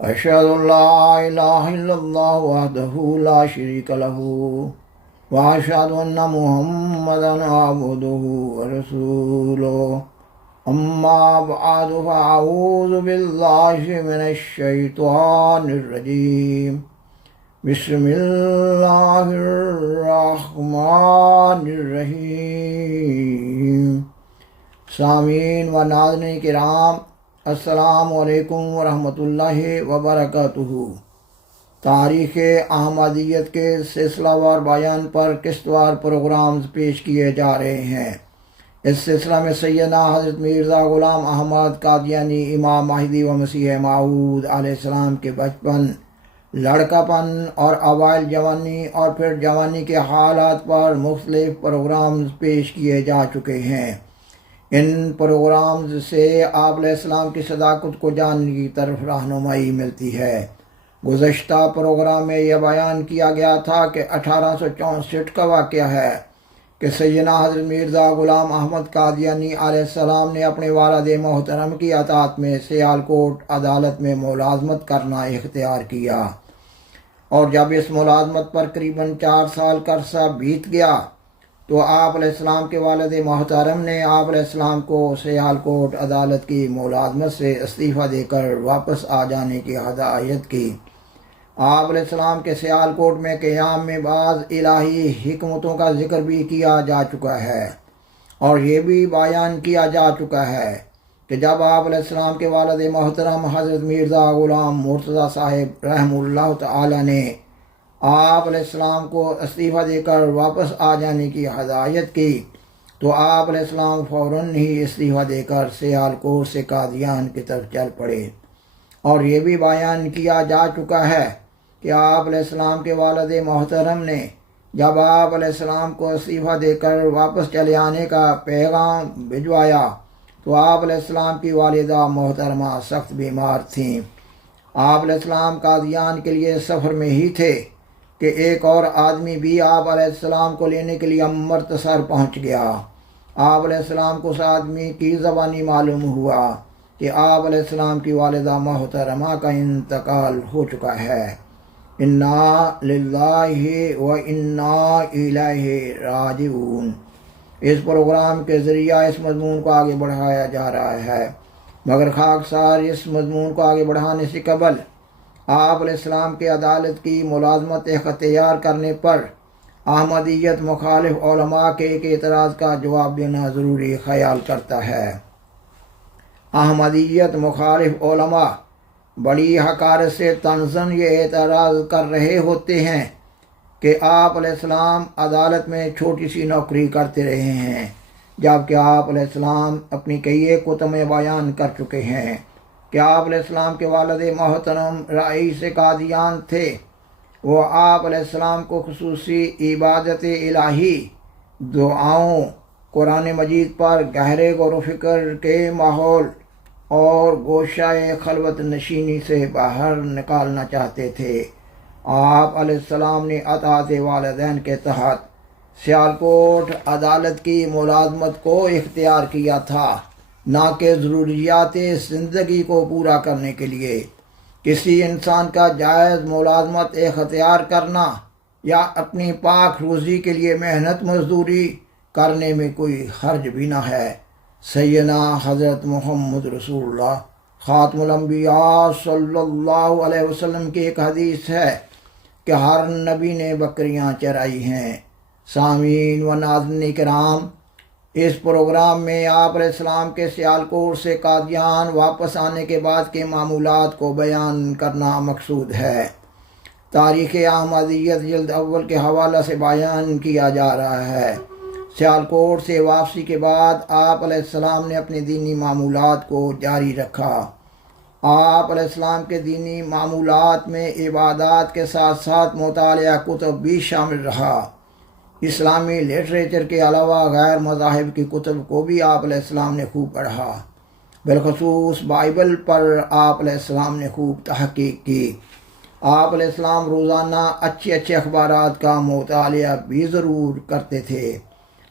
أشهد أن لا إله إلا الله وحده لا شريك له وأشهد أن محمدا عبده ورسوله أما بعد فأعوذ بالله من الشيطان الرجيم بسم الله الرحمن الرحیم۔ سامعین و ناظرین کرام، السلام علیکم ورحمۃ اللہ وبرکاتہ۔ تاریخ احمدیت کے سلسلہ وار بیان پر قسط وار پروگرامز پیش کیے جا رہے ہیں۔ اس سلسلہ میں سیدنا حضرت مرزا غلام احمد قادیانی، امام مہدی و مسیح موعود علیہ السلام کے بچپن، لڑکا پن اور اوائل جوانی اور پھر جوانی کے حالات پر مختلف پروگرامز پیش کیے جا چکے ہیں۔ ان پروگرامز سے آپ علیہ السلام کی صداقت کو جاننے کی طرف رہنمائی ملتی ہے۔ گزشتہ پروگرام میں یہ بیان کیا گیا تھا کہ 1864 کا واقعہ ہے کہ سیدنا حضرت مرزا غلام احمد قادیانی علیہ السلام نے اپنے والد محترم کی اطاعت میں سیالکوٹ عدالت میں ملازمت کرنا اختیار کیا، اور جب اس ملازمت پر قریباً 4 سال کا عرصہ بیت گیا تو آپ علیہ السلام کے والد محترم نے آپ علیہ السلام کو سیالکوٹ عدالت کی ملازمت سے استعفیٰ دے کر واپس آ جانے کی ہدایت کی۔ آپ علیہ السلام کے سیالکوٹ میں قیام میں بعض الہی حکمتوں کا ذکر بھی کیا جا چکا ہے، اور یہ بھی بیان کیا جا چکا ہے کہ جب آپ علیہ السلام کے والد محترم حضرت مرزا غلام مرتضیٰ صاحب رحمہ اللہ تعالی نے آپ علیہ السلام کو استعفیٰ دے کر واپس آ جانے کی ہدایت کی تو آپ علیہ السلام فوراً ہی استعفیٰ دے کر سیالکوٹ سے قادیان کی طرف چل پڑے۔ اور یہ بھی بیان کیا جا چکا ہے کہ آپ علیہ السلام کے والد محترم نے جب آپ علیہ السلام کو استعفیٰ دے کر واپس چلے آنے کا پیغام بھجوایا تو آپ علیہ السلام کی والدہ محترمہ سخت بیمار تھیں۔ آپ علیہ السلام قادیان کے لیے سفر میں ہی تھے کہ ایک اور آدمی بھی آپ علیہ السلام کو لینے کے لیے امرتسر پہنچ گیا۔ آپ علیہ السلام کو اس آدمی کی زبانی معلوم ہوا کہ آپ علیہ السلام کی والدہ محترمہ کا انتقال ہو چکا ہے۔ انا للہ و انا الیہ راجعون۔ اس پروگرام کے ذریعہ اس مضمون کو آگے بڑھایا جا رہا ہے، مگر خاکسار اس مضمون کو آگے بڑھانے سے قبل آپ علیہ السلام کے عدالت کی ملازمت اختیار کرنے پر احمدیت مخالف علماء کے ایک اعتراض کا جواب دینا ضروری خیال کرتا ہے۔ احمدیت مخالف علماء بڑی حقارت سے طنزاً یہ اعتراض کر رہے ہوتے ہیں کہ آپ علیہ السلام عدالت میں چھوٹی سی نوکری کرتے رہے ہیں، جبکہ آپ علیہ السلام اپنی کئی کتب میں بیان کر چکے ہیں کہ آپ علیہ السلام کے والد محترم رئیس قادیان تھے۔ وہ آپ علیہ السلام کو خصوصی عبادت الہی، دعاؤں، قرآن مجید پر گہرے غور و فکر کے ماحول اور گوشہ خلوت نشینی سے باہر نکالنا چاہتے تھے۔ آپ علیہ السلام نے اطاعت والدین کے تحت سیالکوٹ عدالت کی ملازمت کو اختیار کیا تھا، نہ کہ ضروریات زندگی کو پورا کرنے کے لیے۔ کسی انسان کا جائز ملازمت اختیار کرنا یا اپنی پاک روزی کے لیے محنت مزدوری کرنے میں کوئی حرج بھی نہ ہے۔ سیدنا حضرت محمد رسول اللہ خاتم الانبیاء صلی اللہ علیہ وسلم کی ایک حدیث ہے کہ ہر نبی نے بکریاں چرائی ہیں۔ سامعین و ناظرین کرام، اس پروگرام میں آپ علیہ السلام کے سیالکوٹ سے قادیان واپس آنے کے بعد کے معمولات کو بیان کرنا مقصود ہے۔ تاریخ احمدیت جلد اول کے حوالہ سے بیان کیا جا رہا ہے۔ سیالکوٹ سے واپسی کے بعد آپ علیہ السلام نے اپنے دینی معمولات کو جاری رکھا۔ آپ علیہ السلام کے دینی معمولات میں عبادات کے ساتھ ساتھ مطالعہ کتب بھی شامل رہا۔ اسلامی لٹریچر کے علاوہ غیر مذاہب کی کتب کو بھی آپ علیہ السلام نے خوب پڑھا۔ بالخصوص بائبل پر آپ علیہ السلام نے خوب تحقیق کی۔ آپ علیہ السلام روزانہ اچھے اخبارات کا مطالعہ بھی ضرور کرتے تھے۔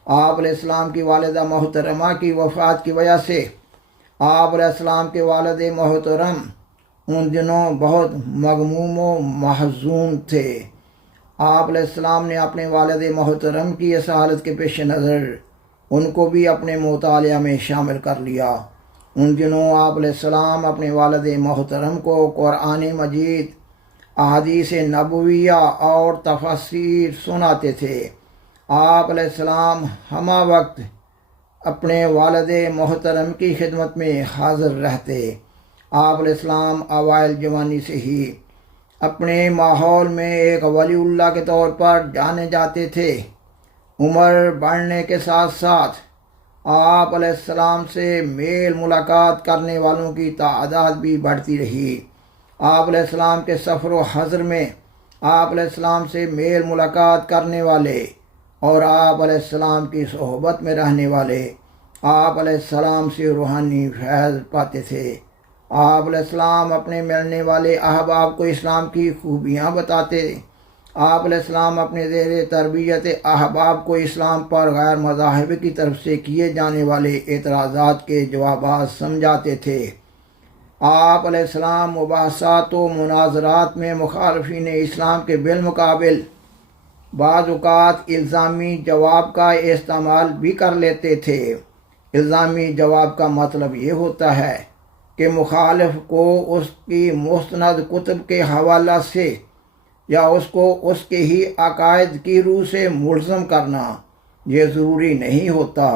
آپ علیہ السلام کی والدہ محترمہ کی وفات کی وجہ سے آپ علیہ السلام کے والد محترم ان دنوں بہت مغموم و محزون تھے۔ آپ علیہ السلام نے اپنے والد محترم کی اس حالت کے پیش نظر ان کو بھی اپنے مطالعہ میں شامل کر لیا۔ ان دنوں آپ علیہ السلام اپنے والد محترم کو قرآن مجید، احادیث نبویہ اور تفاسیر سناتے تھے۔ آپ علیہ السلام ہمہ وقت اپنے والد محترم کی خدمت میں حاضر رہتے۔ آپ علیہ السلام اوائل جوانی سے ہی اپنے ماحول میں ایک ولی اللہ کے طور پر جانے جاتے تھے۔ عمر بڑھنے کے ساتھ ساتھ آپ علیہ السلام سے میل ملاقات کرنے والوں کی تعداد بھی بڑھتی رہی۔ آپ علیہ السلام کے سفر و حضر میں آپ علیہ السلام سے میل ملاقات کرنے والے اور آپ علیہ السلام کی صحبت میں رہنے والے آپ علیہ السلام سے روحانی فیض پاتے تھے۔ آپ علیہ السلام اپنے ملنے والے احباب کو اسلام کی خوبیاں بتاتے۔ آپ علیہ السلام اپنے زیر تربیت احباب کو اسلام پر غیر مذاہب کی طرف سے کیے جانے والے اعتراضات کے جوابات سمجھاتے تھے۔ آپ علیہ السلام مباحثات و مناظرات میں مخالفین اسلام کے بالمقابل بعض اوقات الزامی جواب کا استعمال بھی کر لیتے تھے۔ الزامی جواب کا مطلب یہ ہوتا ہے کہ مخالف کو اس کی مستند کتب کے حوالہ سے یا اس کو اس کے ہی عقائد کی روح سے ملزم کرنا۔ یہ ضروری نہیں ہوتا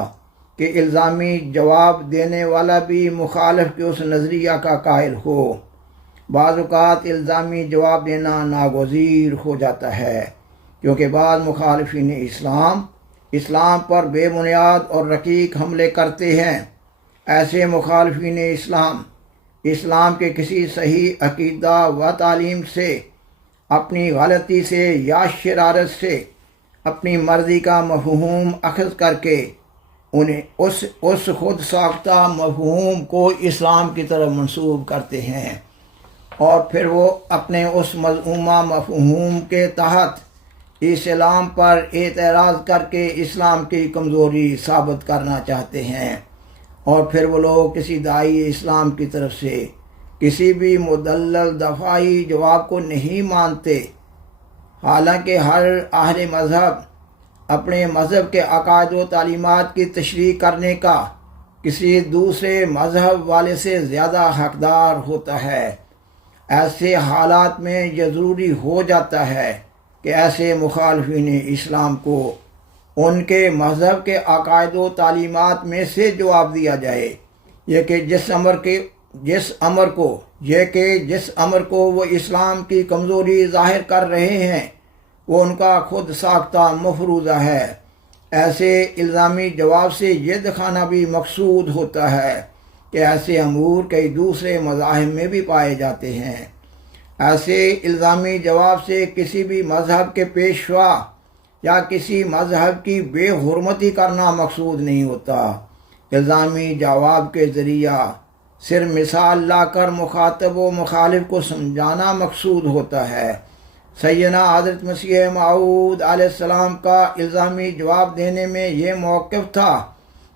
کہ الزامی جواب دینے والا بھی مخالف کے اس نظریہ کا قائل ہو۔ بعض اوقات الزامی جواب دینا ناگزیر ہو جاتا ہے، کیونکہ بعض مخالفین اسلام پر بے بنیاد اور رقیق حملے کرتے ہیں۔ ایسے مخالفین اسلام کے کسی صحیح عقیدہ و تعلیم سے، اپنی غلطی سے یا شرارت سے اپنی مرضی کا مفہوم اخذ کر کے انہیں اس خود ساختہ مفہوم کو اسلام کی طرف منسوب کرتے ہیں، اور پھر وہ اپنے اس مذمومہ مفہوم کے تحت اسلام پر اعتراض کر کے اسلام کی کمزوری ثابت کرنا چاہتے ہیں، اور پھر وہ لوگ کسی داعی اسلام کی طرف سے کسی بھی مدلل دفاعی جواب کو نہیں مانتے، حالانکہ ہر اہل مذہب اپنے مذہب کے عقائد و تعلیمات کی تشریح کرنے کا کسی دوسرے مذہب والے سے زیادہ حقدار ہوتا ہے۔ ایسے حالات میں یہ ضروری ہو جاتا ہے کہ ایسے مخالفین اسلام کو ان کے مذہب کے عقائد و تعلیمات میں سے جواب دیا جائے، یہ کہ جس امر کو وہ اسلام کی کمزوری ظاہر کر رہے ہیں وہ ان کا خود ساختہ مفروضہ ہے۔ ایسے الزامی جواب سے یہ دکھانا بھی مقصود ہوتا ہے کہ ایسے امور کئی دوسرے مذاہب میں بھی پائے جاتے ہیں۔ ایسے الزامی جواب سے کسی بھی مذہب کے پیشوا یا کسی مذہب کی بے حرمتی کرنا مقصود نہیں ہوتا۔ الزامی جواب کے ذریعہ صرف مثال لا کر مخاطب و مخالف کو سمجھانا مقصود ہوتا ہے۔ سیدنا حضرت مسیح موعود علیہ السلام کا الزامی جواب دینے میں یہ موقف تھا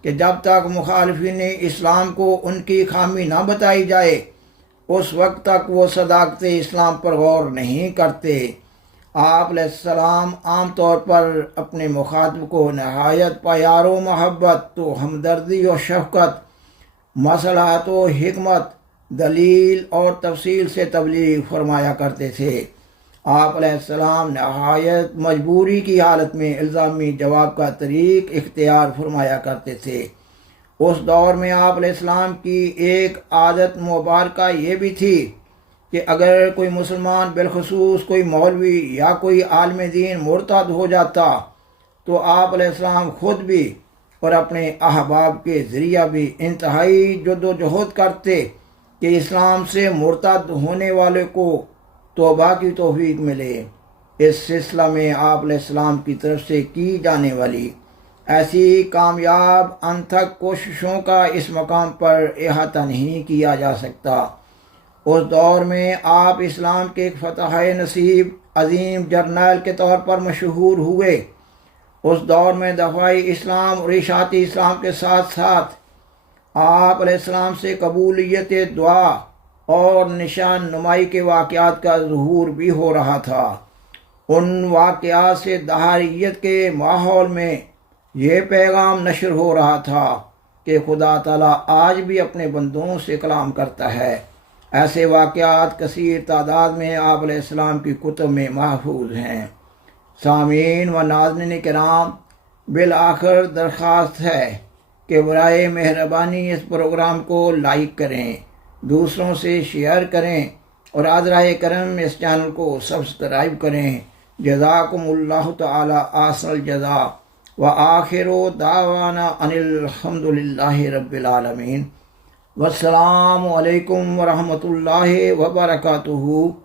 کہ جب تک مخالفین اسلام کو ان کی خامی نہ بتائی جائے اس وقت تک وہ صداقت اسلام پر غور نہیں کرتے۔ آپ علیہ السلام عام طور پر اپنے مخاطب کو نہایت پیار و محبت و ہمدردی و شفقت، مصلحت و حکمت، دلیل اور تفصیل سے تبلیغ فرمایا کرتے تھے۔ آپ علیہ السلام نہایت مجبوری کی حالت میں الزامی جواب کا طریق اختیار فرمایا کرتے تھے۔ اس دور میں آپ علیہ السلام کی ایک عادت مبارکہ یہ بھی تھی کہ اگر کوئی مسلمان بالخصوص کوئی مولوی یا کوئی عالم دین مرتد ہو جاتا تو آپ علیہ السلام خود بھی اور اپنے احباب کے ذریعہ بھی انتہائی جد و جہد کرتے کہ اسلام سے مرتد ہونے والے کو توبہ کی توفیق ملے۔ اس سلسلہ میں آپ علیہ السلام کی طرف سے کی جانے والی ایسی کامیاب انتھک کوششوں کا اس مقام پر احاطہ نہیں کیا جا سکتا۔ اس دور میں آپ اسلام کے ایک فتح نصیب عظیم جرنیل کے طور پر مشہور ہوئے۔ اس دور میں دفاع اسلام اور اشاعت اسلام کے ساتھ ساتھ آپ علیہ السلام سے قبولیت دعا اور نشان نمائی کے واقعات کا ظہور بھی ہو رہا تھا۔ ان واقعات سے دہریت کے ماحول میں یہ پیغام نشر ہو رہا تھا کہ خدا تعالیٰ آج بھی اپنے بندوں سے کلام کرتا ہے۔ ایسے واقعات کثیر تعداد میں آپ علیہ السلام کی کتب میں محفوظ ہیں۔ سامعین و ناظرین کرام، بالآخر درخواست ہے کہ برائے مہربانی اس پروگرام کو لائک کریں، دوسروں سے شیئر کریں اور آذرائے کرم اس چینل کو سبسکرائب کریں۔ جزاکم اللہ تعالی احسن الجزا وآخر دعوانا ان الحمد للہ رب العالمین۔ والسلام علیکم ورحمۃ اللہ وبرکاتہ۔